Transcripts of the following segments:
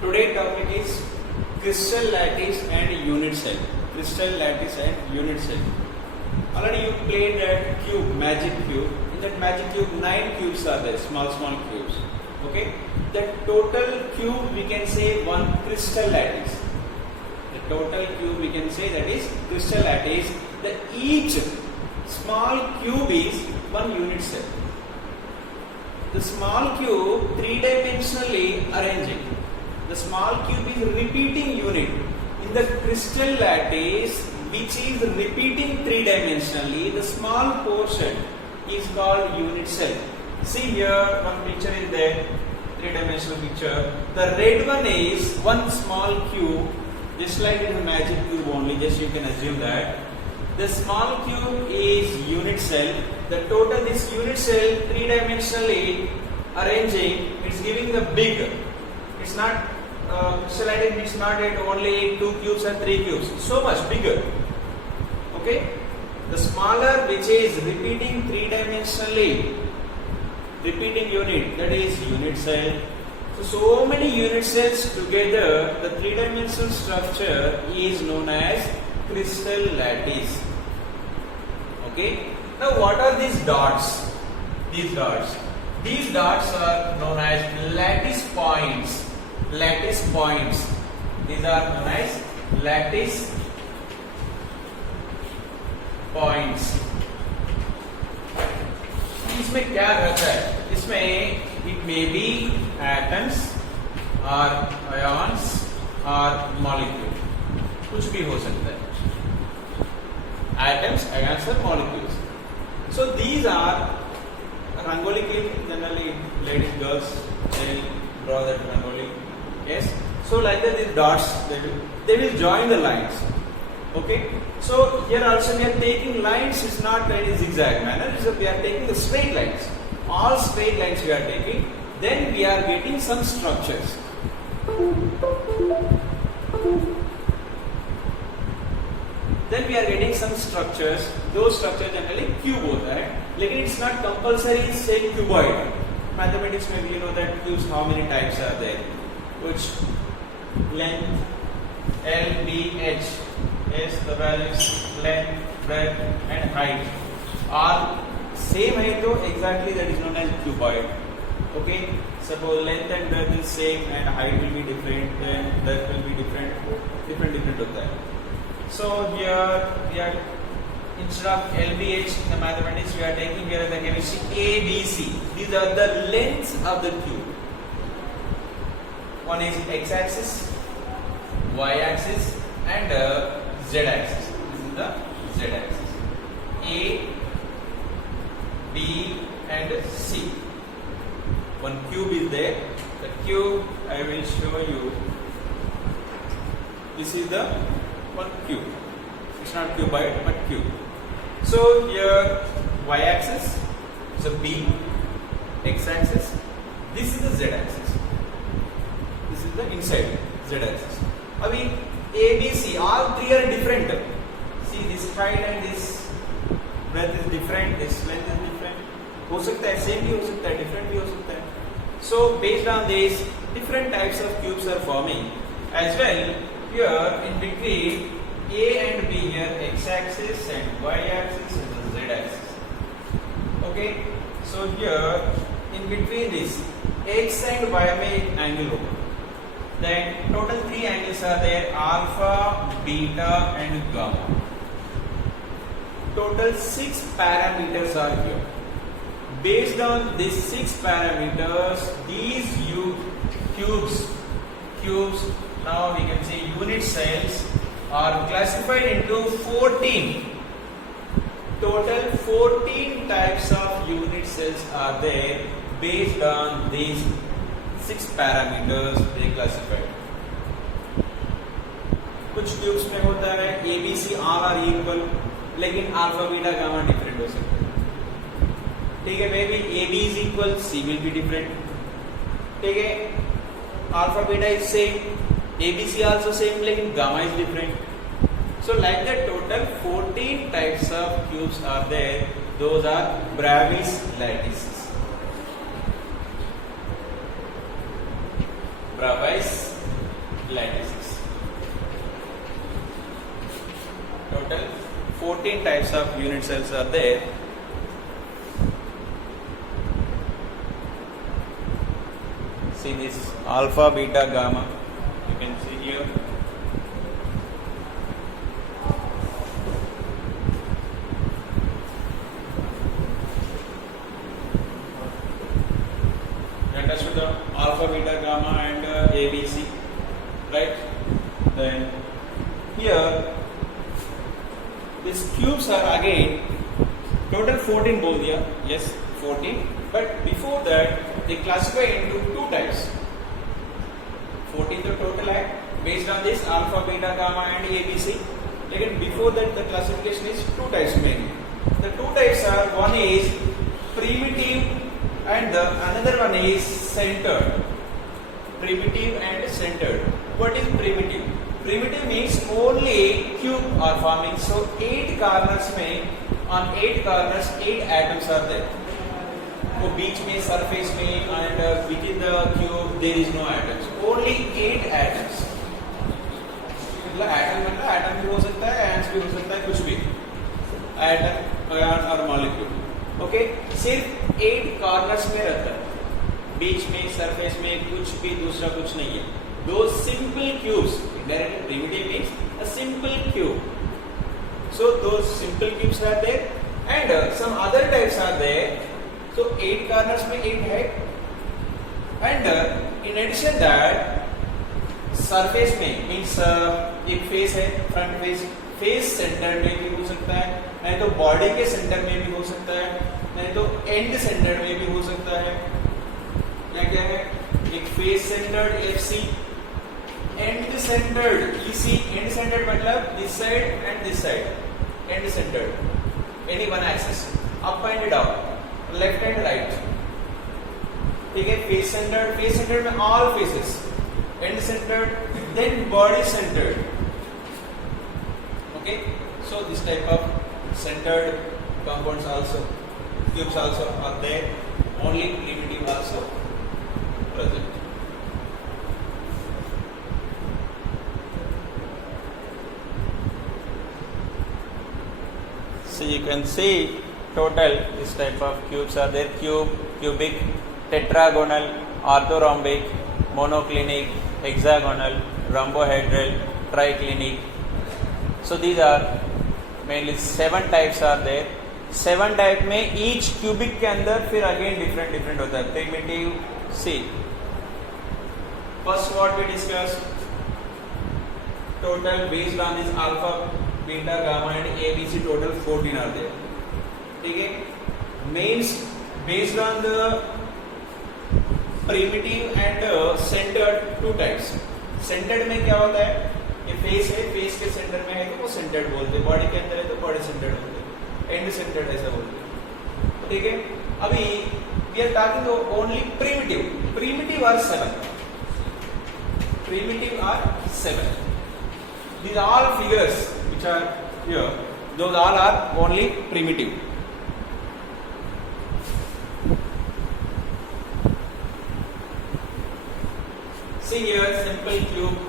Today topic is crystal lattice and unit cell. Crystal lattice and unit cell. Already you played that cube, magic cube. In that magic cube, 9 cubes are there, small cubes. Okay. The total cube we can say one crystal lattice. The total cube we can say that is crystal lattice. The each small cube is one unit cell. The small cube three-dimensionally arranging. The small cube is repeating unit in the crystal lattice, which is repeating three-dimensionally. The small portion is called unit cell. See here, one picture is there, three-dimensional picture. The red one is one small cube, just like in a magic cube only. Just you can assume that the small cube is unit cell. The total this unit cell three-dimensionally arranging, it's giving the big. It's not crystal lattice means not at only 2 cubes or 3 cubes. So much bigger. Okay. The smaller, which is repeating three-dimensionally, repeating unit, that is unit cell. So many unit cells together, the three-dimensional structure is known as crystal lattice. Okay. Now what are these dots? These dots are known as lattice points. Lattice points. These are known as lattice points. इसमें क्या रहता है? इसमें it may be atoms or ions or molecule. कुछ भी हो सकता है. Atoms, ions or molecules. So these are Rangoli clip. Generally, ladies, girls, they will draw that Rangoli. Yes. So like that, these dots they will join the lines. Okay. So here also we are taking lines. It's not in zigzag manner. So we are taking the straight lines. All straight lines we are taking. Then we are getting some structures. Then we are getting some structures. Those structures generally cube होता है. लेकिन it's not compulsory say cuboid. Mathematics में you know that cubes how many types are there. Which length L, B, H is the values length, breadth and height are same है तो exactly that is known as cuboid. Okay, suppose length and breadth is same and height will be different, then breadth will be different होता है. So here we are instead of LBH in the mathematics we are taking here the chemistry ABC. These are the lengths of the cube. One is x-axis, y-axis and z-axis. This is the z-axis. A, B and C. One cube is there. The cube I will show you. This is the one cube. It's not cuboid but cube. So here y-axis, so B, x-axis. This is the z-axis. This is the inside z-axis. Abhi A, B, C, all three are different. See this height and this breadth is different. This length is different. हो सकता है same भी हो सकता है, different भी हो सकता है. So based on this, different types of cubes are forming. As well, here in between A and B here x-axis and y-axis and the z-axis. Okay. So here in between this x and y में angle होगा. Then total 3 angles are there: alpha, beta and gamma. Total 6 parameters are here. Based on these 6 parameters, these cubes, now we can say unit cells, are classified into 14. Total 14 types of unit cells are there. Based on these 6 parameters they classified. कुछ tubes में होता है A, B, C all are equal, लेकिन alpha, beta, gamma different हो सकते हैं. ठीक है, may be A, B is equal, C will be different. ठीक है, alpha, beta is same, A, B, C also same, लेकिन gamma is different. So like that, total 14 types of cubes are there. Those are Bravais lattices. Bravais lattices. Total 14 types of unit cells are there. See this alpha, beta, gamma. You can see here. Let us do the alpha, beta, gamma, and ABC, right? Then here these cubes are again total 14 बोल दिया, yes 14. But before that they classify into two types. 14 तो total है based on this alpha, beta, gamma and ABC. लेकिन before that the classification is two types mainly. The two types are, one is primitive and the another one is centered. Primitive and centered. What is primitive? Primitive means only cube are forming. So 8 corners में, on 8 corners 8 atoms are there. तो बीच में surface में and within the cube there is no atoms. Only 8 atoms. मतलब atom भी हो सकता है, atoms भी हो सकता है, कुछ भी. Atom, ion और molecule. ओके, सिर्फ 8 कॉर्नर्स में रहता है, बीच में सरफेस में कुछ भी दूसरा कुछ नहीं है. दो simple cubes, directly primitive means a simple cube. So दो simple cubes are there and some other types are there. So 8 corners में 8 है and in addition that surface में मींस एक फेस है, फ्रंट फेस, फेस सेंटर में भी हो सकता है, नहीं तो बॉडी के सेंटर में भी हो सकता है, नहीं तो एंड सेंटर में भी हो सकता है. क्या है? एक face centred FC, end centred EC. End centred मतलब this side and this side. End centred any one axis, up and down, left and right. ठीक है. फेस सेंटर्ड में all faces. End centred, then body centred. Okay, so this type of centered compounds also, cubes also are there. Only primitive also present. So you can see total this type of cubes are there: cube, cubic, tetragonal, orthorhombic, monoclinic, hexagonal, rhombohedral, triclinic. So these are mainly 7 types are there. 7 type में each cubic के अंदर फिर again different होता है. Primitive, see. First what we discussed, total based on this alpha, beta, gamma and ABC, total 14 are there. ठीक है. Means based on the primitive and centered two types. Centered में क्या होता है? ये फेस है, फेस के सेंटर में है तो वो सेंटर्ड बोलते हैं, बॉडी के अंदर है तो बॉडी सेंटर्ड बोलते हैं, एंड सेंटर्ड ऐसा बोलते हैं. ठीक है. अभी we are talking only primitive. Primitive are 7. Primitive are 7. These all figures which are here, those all are only primitive. See here, simple cube.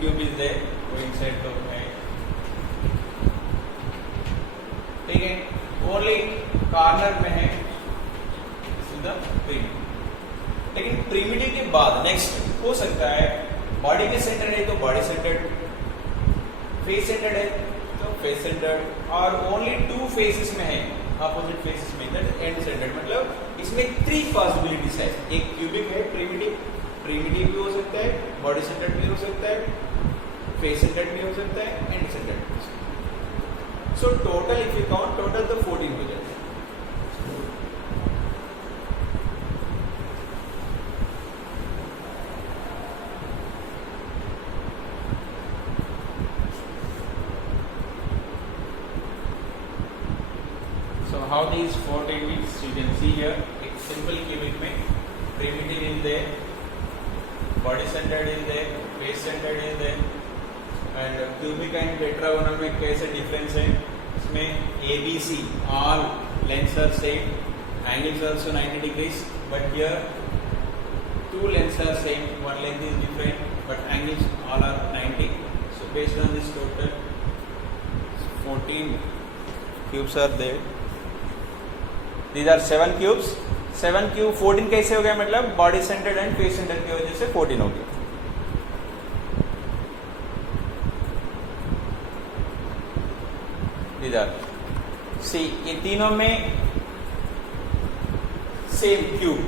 Cube is there, go inside the ठीक है. Only corner में है primitive. लेकिन primitive के बाद next हो सकता है बॉडी के सेंटर है तो बॉडी सेंटर्ड, फेस सेंटर्ड है तो फेस सेंटर्ड, और ओनली 2 फेसेस में है, अपोजिट फेसेस में, दैट एंड सेंटर्ड. मतलब इसमें 3 पॉसिबिलिटीज है. एक क्यूबिक है प्रिमिटिव भी हो सकता है, बॉडी सेंटर्ड भी हो सकता है, फेस सेंटर्ड भी हो सकता है, एंड सेंटर्ड भी हो सकता है. So total if you count total तो 14 हो जाता है. So how these 14 means you can see here, एक simple cubic में primitive is there, body centered is there, face centered is there, and cubic and tetragonal में कैसे difference है. इसमें ABC all lengths are same angle is also 90 degrees, but here two lengths are same, one length is different, but angles all are 90. So based on this total, 14 cubes are there. These are 7 cubes. 7 cube 14 कैसे हो गया, मतलब body centred and face centred की वजह से 14 हो गया. सी ये तीनों में same cube.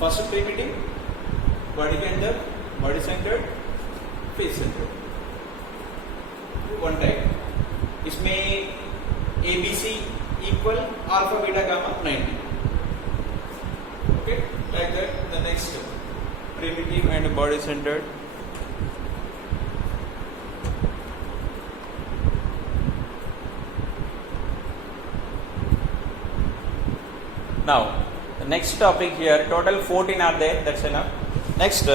First primitive body के अंदर body centred face centred one type. इसमें ABC equal alpha beta gamma 90. Okay, like that. The next primitive and body centered. Now, the next topic here, total 14 are there, that's enough. Next,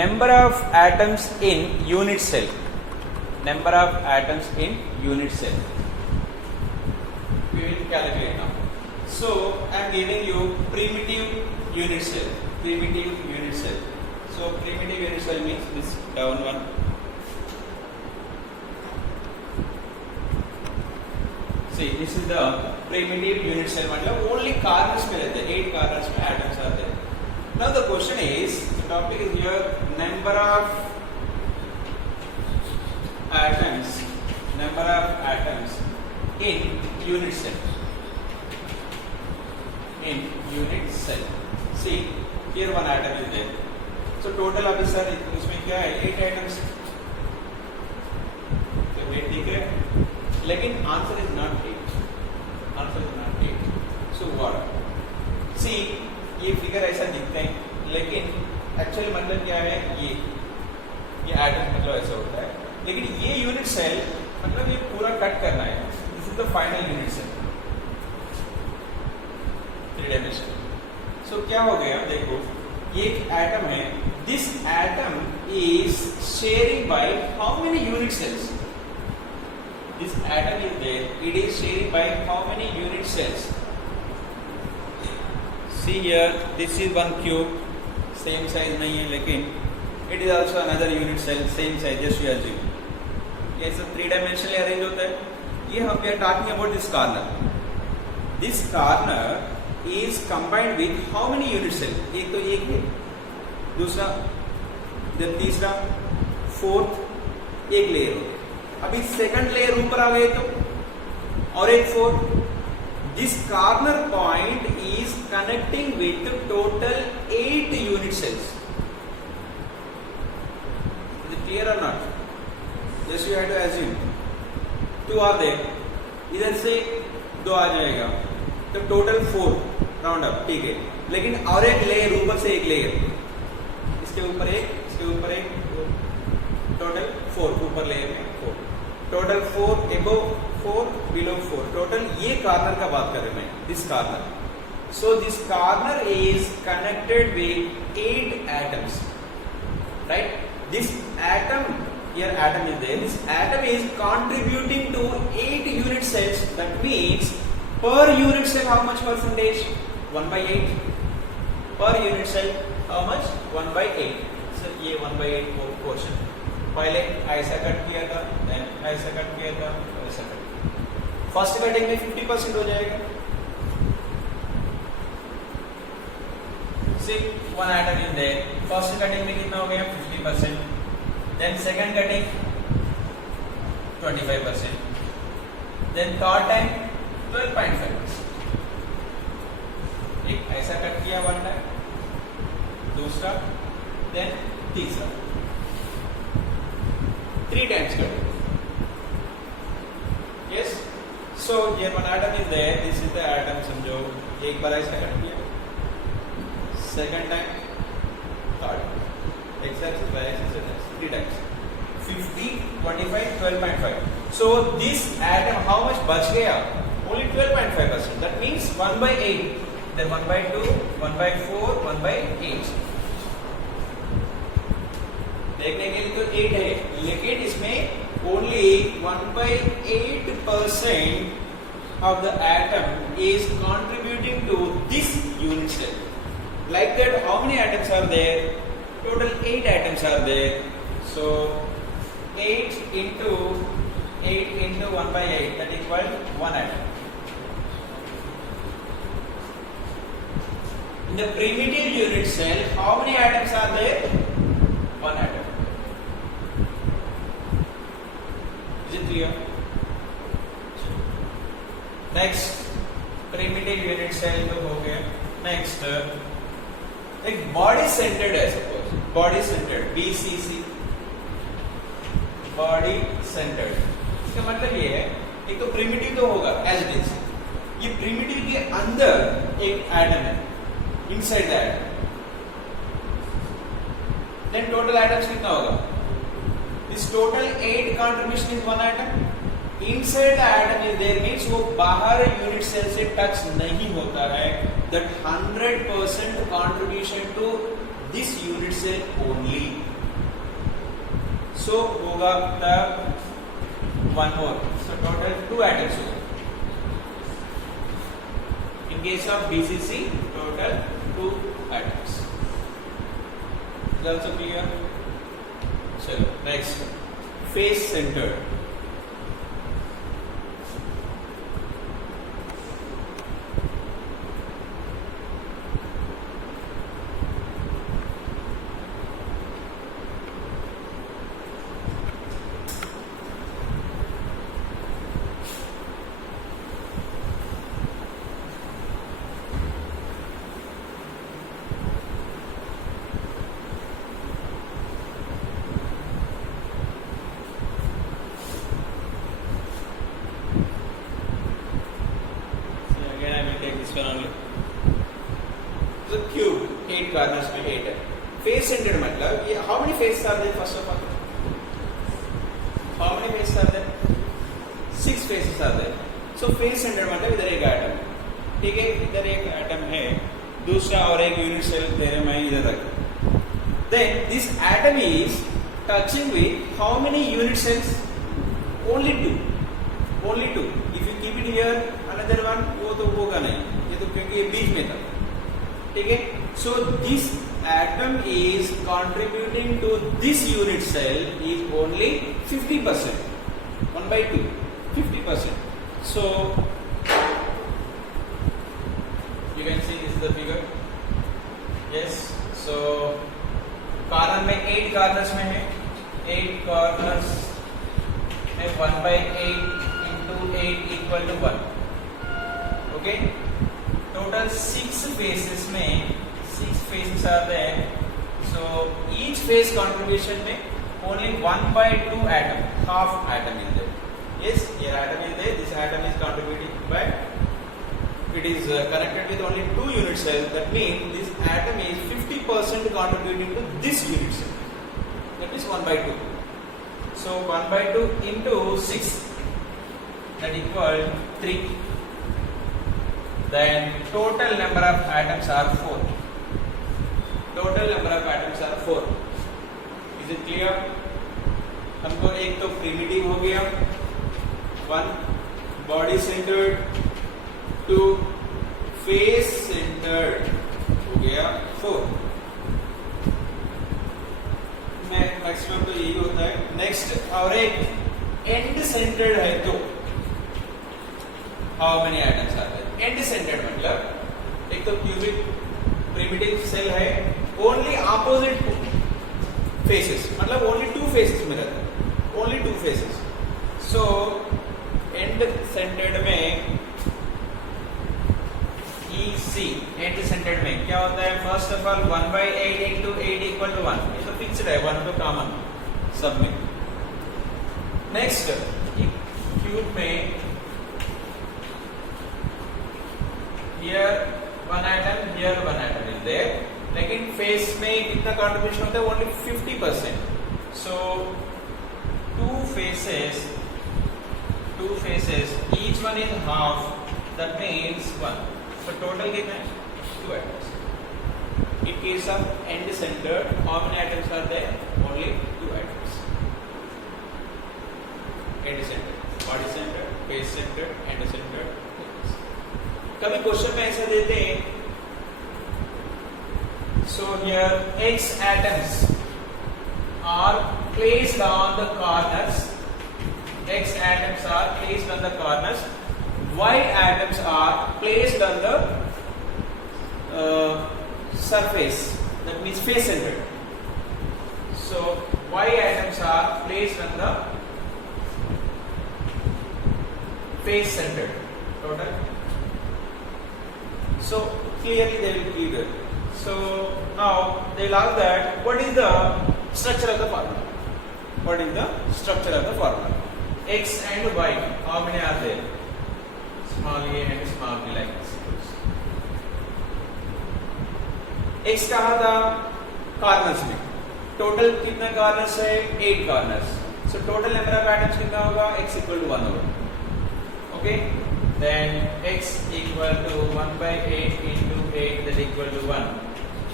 number of atoms in unit cell. Number of atoms in unit cell. We will calculate now. So, I am giving you primitive unit cell. Primitive unit cell. So, primitive unit cell means this down one. See, this is the primitive unit cell. मतलब only corners में रहते हैं, 8 corners में atoms are there. Now the question is, the topic is here, number of atoms in unit cell. In unit cell. See, here one atom is there. So total of this sir, उसमें क्या है? 8 atoms. तो 8 दिख रहे हैं, लेकिन answer is not 8. Answer is not 8. So what? See, ये figure ऐसा दिखते हैं, लेकिन एक्चुअली मतलब क्या है? ये एटम मतलब ऐसा होता है, लेकिन ये यूनिट सेल मतलब ये पूरा कट करना है. This is the final unit cell, 3 dimension. सो क्या हो गया, देखो ये एक एटम है. This atom is sharing by how many unit cells? This atom is there, it is sharing by how many unit cells? See here, this is one cube, same size नहीं है, लेकिन it is also another unit cell, same size, just you assume. ये सब 3 dimensionally arrange होता है. ये हम we are talking about this corner. This corner is combined with how many unit cells? एक तो एक है, दूसरा, then तीसरा, fourth, एक लेयर हो. अभी सेकंड लेयर ऊपर आ गए तो और एक 4. This corner point is connecting with total 8 unit cells. Is it clear और not? Just you have to assume 2 are there, इधर से 2 आ जाएगा तो टोटल 4 राउंड अप, ठीक है. लेकिन और एक लेयर ऊपर से, एक लेयर इसके ऊपर एक, इसके ऊपर एक, टोटल 4 ऊपर लेयर में 4. Total 4 above 4 below 4. टोटल ये कॉर्नर का बात कर रहे हैं, this corner. So this corner is connected with 8 atoms, right? This atom, here atom is there, this atom is contributing to 8 unit cells. That means per unit cell how much percentage? 1/8. Per unit cell how much? 1/8. So ये 1/8 portion. पहले ऐसा cut किया था, then ऐसा cut किया था, ऐसा cut. First cutting में 50% हो जाएगा. सिर्फ 1 atom in there. First cutting में कितना हो गया? 50%. Then second cutting 25%. Then third time 12.5%. एक ऐसा कट किया 1 टाइम, दूसरा, देन तीसरा, 3 times cut. Yes. So here one atom is there. This is the atom. समझो एक बार ऐसा कट किया, second time, third, excess 3 times. 50, 25, 12.5. So this atom how much बच गया? Only 12.5%. That means 1/8. Then 1/2, 1/4, 1/8. देखने के लिए तो 8 है, लेकिन इसमें only 1/8% of the atom is contributing this unit cell. Like that, how many atoms are there? Total 8 atoms are there. So 8 into 1 by 8, that equals 1 atom. In the primitive unit cell, how many atoms are there? 1 atom. Is it clear? Next, primitive unit cell तो हो गया. Next, एक body centered है suppose. Body centered, BCC. Body centered. इसका मतलब ये है, एक तो primitive तो होगा as it is. ये primitive के अंदर एक atom है. Inside the atom. Then total atoms कितना होगा? This total 8 contribution is 1 atom. Inside the atom is there means वो बाहर यूनिट सेल से टच नहीं होता है. That 100% contribution to this unit cell only. So होगा तब 1 more. So total 2 atoms होगा. In case of BCC, total 2 atoms. Is also clear? चलो next, face centered. So cube 8 corners में 8 है. Face centered मतलब ये how many faces are there first of all? How many faces are there? 6 faces are there. So face centered मतलब इधर एक atom है. ठीक है, इधर एक atom है, दूसरा और एक unit cell तेरे मैं इधर रखा. Then this atom is touching with how many unit cells? Only 2. Only 2. If you keep it here, another one वो तो होगा नहीं. ये तो क्योंकि ये बीच में था. ठीक है. So this atom is contributing to this unit cell is only 50%. 1 by 2. 50%. So you can see this is the figure. Yes. So corner में 8 कॉर्नर्स में है. 8 कॉर्नर्स में 1 by 8 into 8 equal to 1. Okay. Total 6 faces में 6 faces are there. So each face contribution में only 1 by 2 atom, half atom is there. Yes, here atom is there. This atom is contributing by. It is connected with only 2 unit cells. That means this atom is 50% contributing to this unit cell. That is 1 by 2. So 1 by 2 into 6. That equal 3. Then total number of atoms are 4. Total number of atoms are 4. Is it clear? हमको एक तो primitive हो गया, 1 body centered, 2 face centered हो गया, 4. Maximum तो यही होता है. नेक्स्ट और एक end centered है तो how many atoms are there? End centered मतलब एक तो क्यूबिक प्रिमिटिव सेल है, ओनली ऑपोजिट फेसेस मतलब ओनली 2 फेसेस में रहता है, only 2 faces. So and centred में EC एंड सेंटर्ड में क्या होता है? First of all 1 by 8 into 8 equal to 1. ये तो फिक्स्ड है, 1 तो कॉमन सब में. नेक्स्ट क्यूब में here 1 atom, here 1 atom is there. लेकिन फेस में कितना कंट्रीब्यूशन होता है? Only 50%. So 2 faces, each one is half. That means 1. So total कितना है? 2 atoms. In case of end centered, how many atoms are there? Only 2 atoms. End centered, body centered, face centered, end centered. कभी question में ऐसा देते हैं So here X atoms are placed on the corners. X atoms are placed on the corners. Y atoms are placed on the surface. That means face centered. So Y atoms are placed on the face centered. Total. So clearly they will be good. So now they will ask that what is the structure of the formula? What is the structure of the formula? X and Y, how many are there? Small a and small b like this. X कहाँ था? Corners में. Total कितना corners है? 8 corners. So total number of atoms कितना होगा? X equal to 1 होगा. Okay? Then X equal to 1 by 8 into 8 that equal to 1.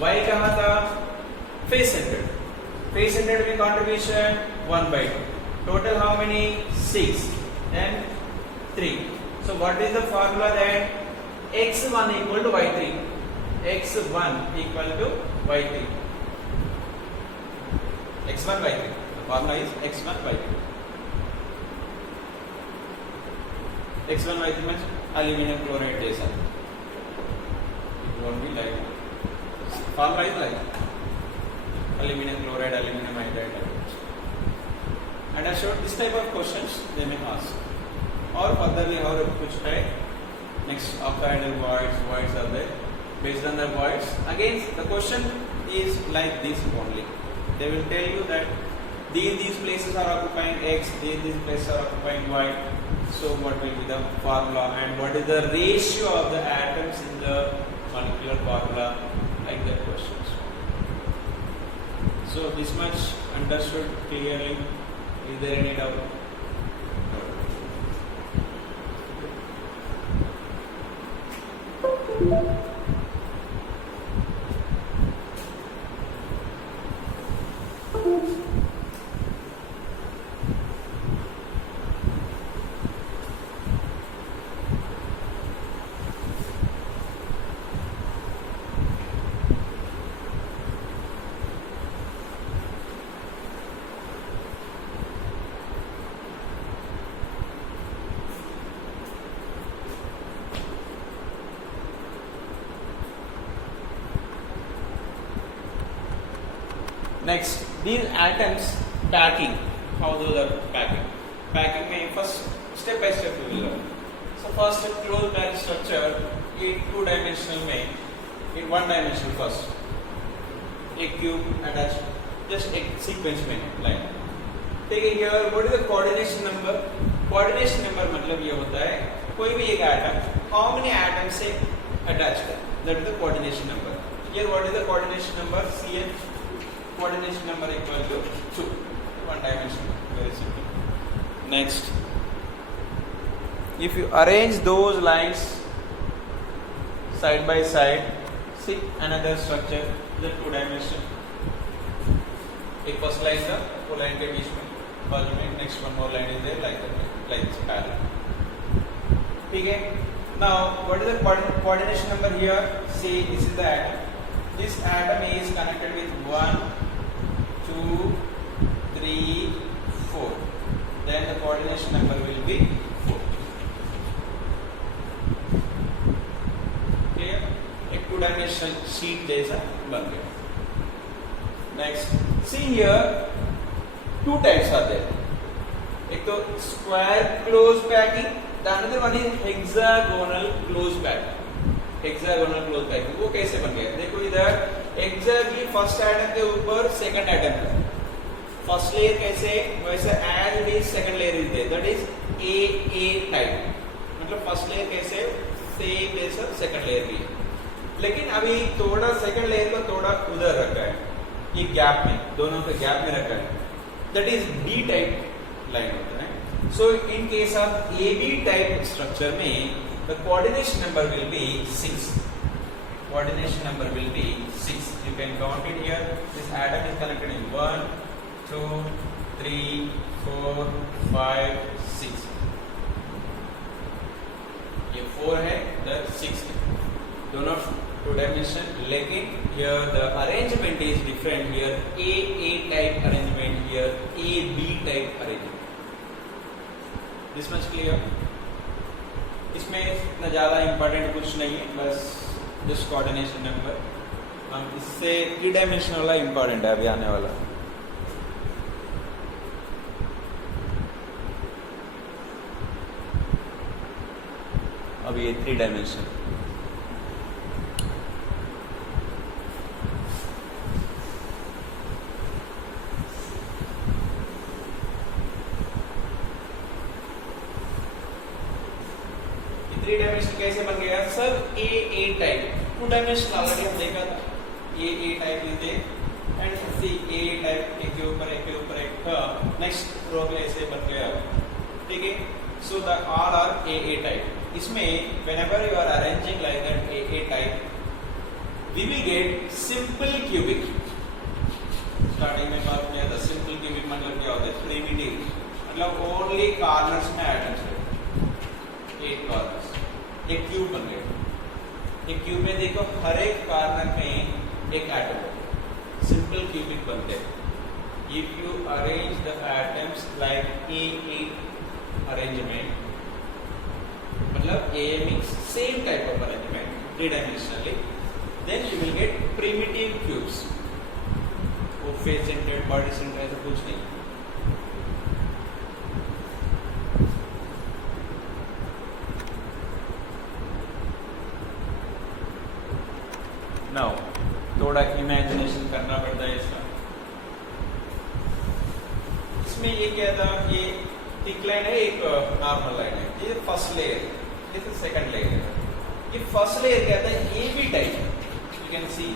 Y कहाँ था? Face centered. Face centered में contribution 1 by 2. Total how many? 6 and 3. So what is the formula then? X1 equal to Y3. X1 equal to Y3. X1 Y3. The formula is X1 Y3. X1 Y3 means aluminum chloride जैसा. It won't be like. Formula is like aluminum chloride, aluminum hydride. And I showed this type of questions they may ask. Or furtherly, how to push right? Next, octahedral voids are there. Based on the voids, again the question is like this only. They will tell you that these places are occupying X, these places are occupying Y. So what will be the formula and what is the ratio of the atoms in the molecular formula? Like that questions. So this much understood clearly. Is there any doubt? Next, these atoms packing. How those are packing? Packing में first step by step we will learn. So first closed barrel structure in 2 dimensional में, in 1 dimension first. एक cube attached, just एक sequence में line. ठीक है, here what is the coordination number? Coordination number मतलब ये होता है कोई भी एक atom, how many atoms से attached है? That is the coordination number. Here what is the coordination number? CH. Coordination number equal to 2. 1 dimension. Very simple. Next, if you arrange those lines side by side, see another structure, the 2 dimension. एक first line था, वो line के बीच में, बाजू में next one more line is there like that, like this parallel. ठीक है? Now, what is the coordination number here? See, this is the atom. This atom is connected with 1, 2, 3, 4. Then the coordination number will be 4. Clear? एक 2-dimensional sheet जैसा बन गया. Next, see here, 2 types are there. एक तो square close packing, the another one is hexagonal close packing. Hexagonal close packing वो कैसे बन गया? देखो इधर exactly first atom के ऊपर second atom का first layer कैसे वैसे as it is second layer is there, that is AA type. मतलब first layer कैसे same जैसा second layer भी है, लेकिन अभी थोड़ा second layer को थोड़ा उधर रखा है, ये gap में, दोनों के gap में रखा है, that is B type line होता है. So in case of AB type structure में the coordination number will be 6. Coordination number will be 6. You can count it here. This atom is connected in 1, 2, 3, 4, 5, 6. ये 4 है, the 6 है. दोनों 2 dimension, लेकिन here the arrangement is different. Here A type arrangement, here AB type arrangement. This much clear? इसमें इतना ज़्यादा important कुछ नहीं है, बस जस्ट कोऑर्डिनेशन नंबर. इससे 3 डायमेंशन वाला इम्पोर्टेंट है अभी आने वाला. अब ये 3 डायमेंशन. थ्री डायमेंशन कैसे बन गया sir? A type. 2 dimension already हम देखा था. A type is there and C A type एक के ऊपर एक नेक्स्ट रो में ऐसे बन गया. ठीक है. So the all are A type. इसमें whenever you are arranging like that a type, we will get simple cubic. Starting में बात किया था सिंपल क्यूबिक मतलब क्या होता है? प्रिमिटिव मतलब ओनली कॉर्नर्स में एटम्स है. 8 कॉर्नर्स. एक क्यूब बन गया. एक क्यूब में देखो हर एक कॉर्नर में एक एटम है. सिंपल क्यूबिक बनते हैं. If you arrange the atoms like a arrangement, मतलब A means same type of arrangement 3 dimensionally, then you will get primitive cubes. वो face centered, body centered ऐसा कुछ नहीं. Now थोड़ा इमेजिनेशन करना पड़ता है इसका. इसमें ये क्या था? ये थिक लाइन है, एक नॉर्मल लाइन है. ये फर्स्ट लेयर, ये सेकंड लेयर. ये फर्स्ट लेयर क्या था? A B type. You can C